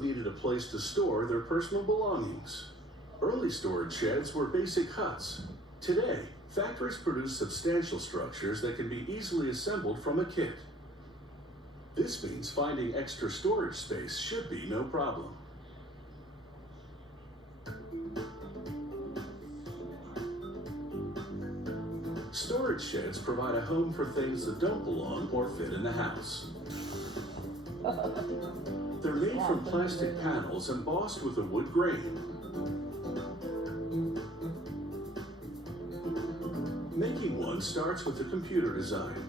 have needed a place to store their personal belongings. Early storage sheds were basic huts. Today, factories produce substantial structures that can be easily assembled from a kit. This means finding extra storage space should be no problem. Storage sheds provide a home for things that don't belong or fit in the house. They're made from plastic panels embossed with a wood grain. Making one starts with the computer design.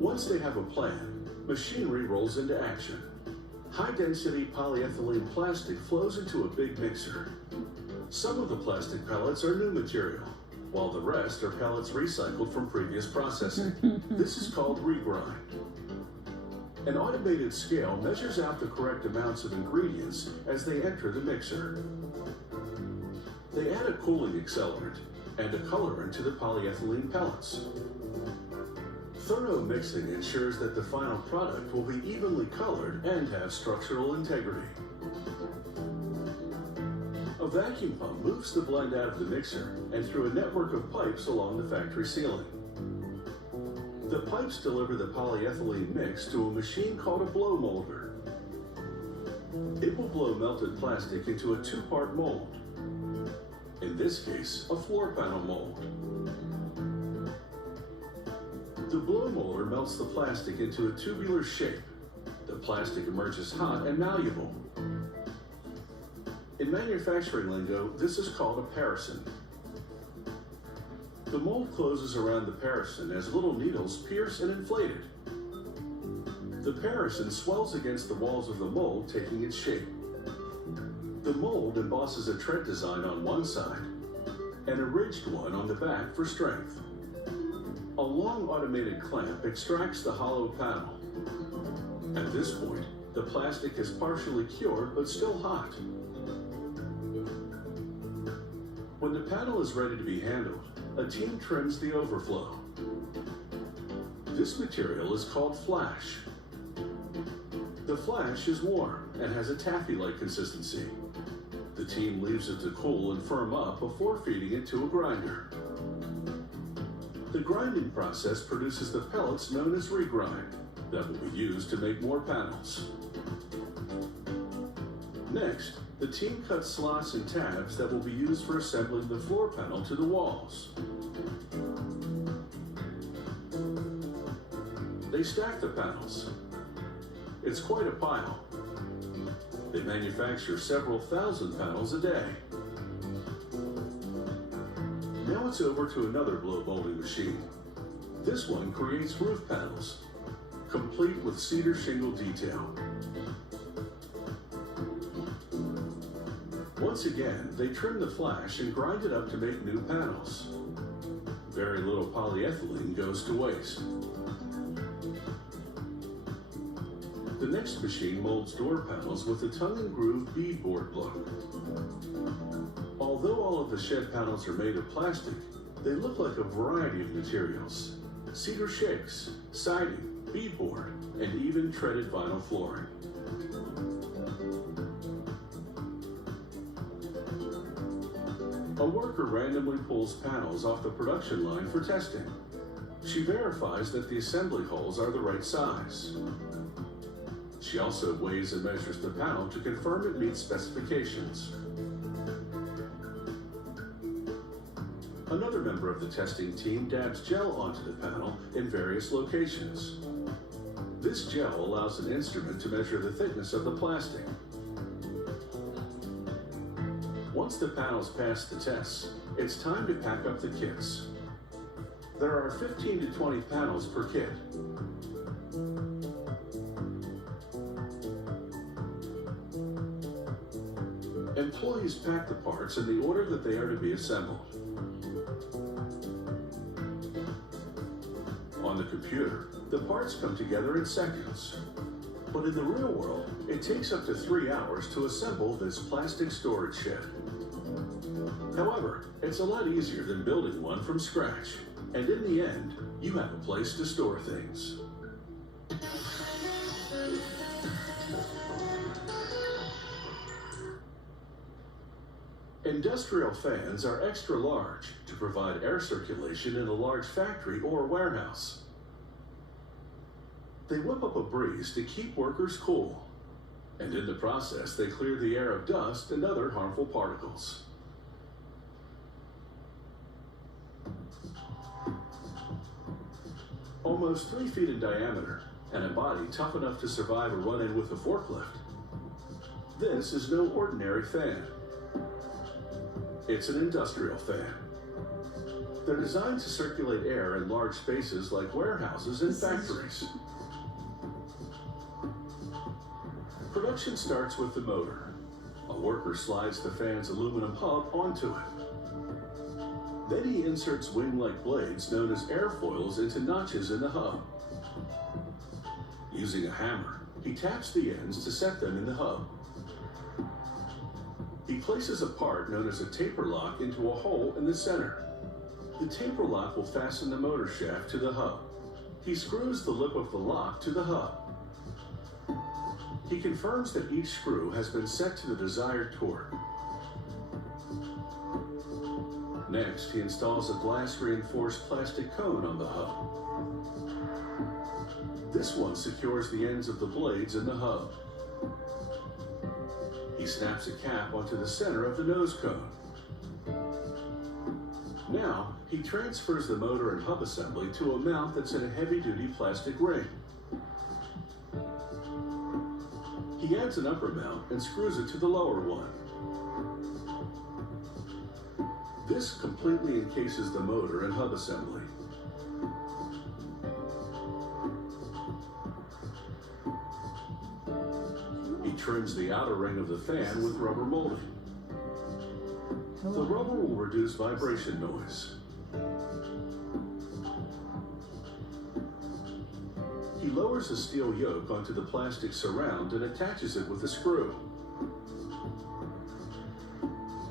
Once they have a plan, machinery rolls into action. High-density polyethylene plastic flows into a big mixer. Some of the plastic pellets are new material, while the rest are pellets recycled from previous processing. This is called regrind. An automated scale measures out the correct amounts of ingredients as they enter the mixer. They add a cooling accelerant and a colorant to the polyethylene pellets. Thorough mixing ensures that the final product will be evenly colored and have structural integrity. A vacuum pump moves the blend out of the mixer and through a network of pipes along the factory ceiling. The pipes deliver the polyethylene mix to a machine called a blow molder. It will blow melted plastic into a two-part mold. In this case, a floor panel mold. The blow molder melts the plastic into a tubular shape. The plastic emerges hot and malleable. In manufacturing lingo, this is called a parison. The mold closes around the parison as little needles pierce and inflate it. The parison swells against the walls of the mold, taking its shape. The mold embosses a tread design on one side and a ridged one on the back for strength. A long automated clamp extracts the hollow panel. At this point, the plastic is partially cured but still hot. When the panel is ready to be handled, a team trims the overflow. This material is called flash. The flash is warm and has a taffy-like consistency. The team leaves it to cool and firm up before feeding it to a grinder. The grinding process produces the pellets known as regrind that will be used to make more panels. Next, the team cuts slots and tabs that will be used for assembling the floor panel to the walls. They stack the panels. It's quite a pile. They manufacture several thousand panels a day. Now it's over to another blow molding machine. This one creates roof panels, complete with cedar shingle detail. Once again, they trim the flash and grind it up to make new panels. Very little polyethylene goes to waste. The next machine molds door panels with a tongue and groove beadboard look. Although all of the shed panels are made of plastic, they look like a variety of materials: cedar shakes, siding, beadboard, and even treaded vinyl flooring. A worker randomly pulls panels off the production line for testing. She verifies that the assembly holes are the right size. She also weighs and measures the panel to confirm it meets specifications. Another member of the testing team dabs gel onto the panel in various locations. This gel allows an instrument to measure the thickness of the plastic. Once the panels pass the tests, it's time to pack up the kits. There are 15 to 20 panels per kit. Employees pack the parts in the order that they are to be assembled. On the computer, the parts come together in seconds. But in the real world, it takes up to 3 hours to assemble this plastic storage shed. However, it's a lot easier than building one from scratch. And in the end, you have a place to store things. Industrial fans are extra large to provide air circulation in a large factory or warehouse. They whip up a breeze to keep workers cool, and in the process, they clear the air of dust and other harmful particles. Almost 3 feet in diameter, and a body tough enough to survive a run-in with a forklift. This is no ordinary fan. It's an industrial fan. They're designed to circulate air in large spaces like warehouses and factories. Production starts with the motor. A worker slides the fan's aluminum hub onto it. Then he inserts wing-like blades known as airfoils into notches in the hub. Using a hammer, he taps the ends to set them in the hub. He places a part known as a taper lock into a hole in the center. The taper lock will fasten the motor shaft to the hub. He screws the lip of the lock to the hub. He confirms that each screw has been set to the desired torque. Next, he installs a glass-reinforced plastic cone on the hub. This one secures the ends of the blades in the hub. He snaps a cap onto the center of the nose cone. Now, he transfers the motor and hub assembly to a mount that's in a heavy-duty plastic ring. He adds an upper mount and screws it to the lower one. This completely encases the motor and hub assembly. He trims the outer ring of the fan with rubber molding. The rubber will reduce vibration noise. He lowers a steel yoke onto the plastic surround and attaches it with a screw.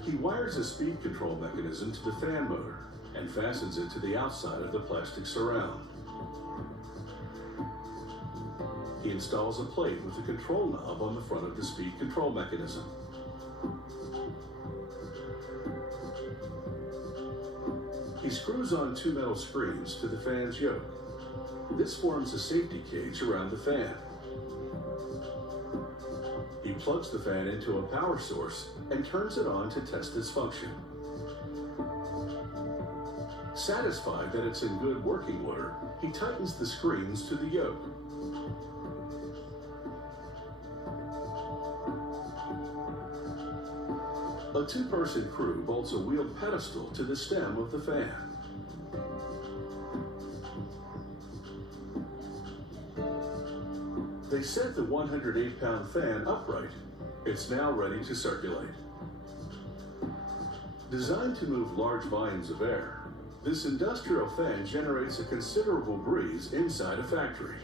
He wires a speed control mechanism to the fan motor and fastens it to the outside of the plastic surround. He installs a plate with a control knob on the front of the speed control mechanism. He screws on 2 metal screens to the fan's yoke. This forms a safety cage around the fan. He plugs the fan into a power source and turns it on to test its function. Satisfied that it's in good working order, he tightens the screens to the yoke. A 2-person crew bolts a wheeled pedestal to the stem of the fan. They set the 108-pound fan upright. It's now ready to circulate. Designed to move large volumes of air, this industrial fan generates a considerable breeze inside a factory.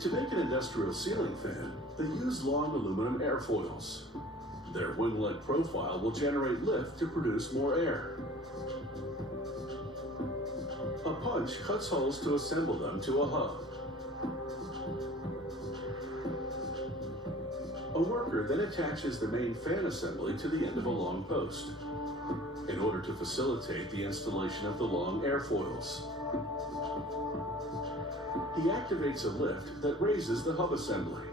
To make an industrial ceiling fan, they use long aluminum airfoils. Their wing-like profile will generate lift to produce more air. A punch cuts holes to assemble them to a hub. A worker then attaches the main fan assembly to the end of a long post in order to facilitate the installation of the long airfoils. He activates a lift that raises the hub assembly,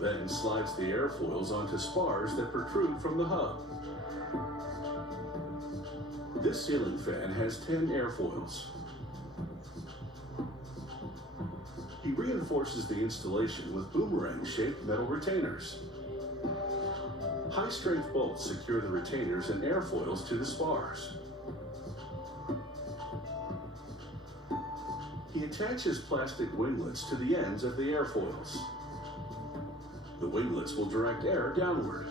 then slides the airfoils onto spars that protrude from the hub. This ceiling fan has 10 airfoils. He reinforces the installation with boomerang-shaped metal retainers. High-strength bolts secure the retainers and airfoils to the spars. He attaches plastic winglets to the ends of the airfoils. The winglets will direct air downward.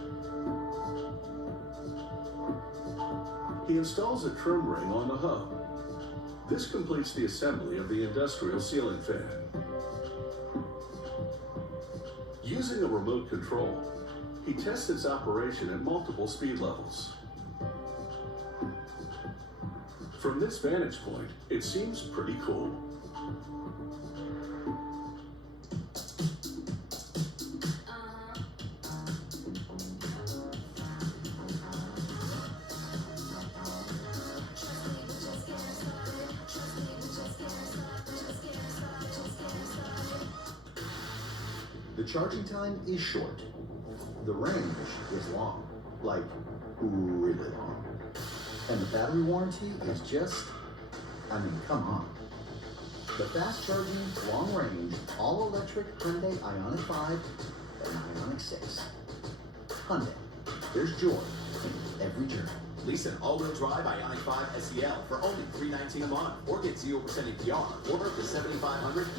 He installs a trim ring on the hub. This completes the assembly of the industrial ceiling fan. Using a remote control, he tests its operation at multiple speed levels. From this vantage point, it seems pretty cool. The charging time is short. The range is long, like really long. And the battery warranty is just, come on. The fast charging, long range, all-electric Hyundai Ioniq 5 and Ioniq 6. Hyundai, there's joy in every journey. Lease an all-wheel drive Ioniq 5 SEL for only $319 a month, or get 0% APR or up to $7,500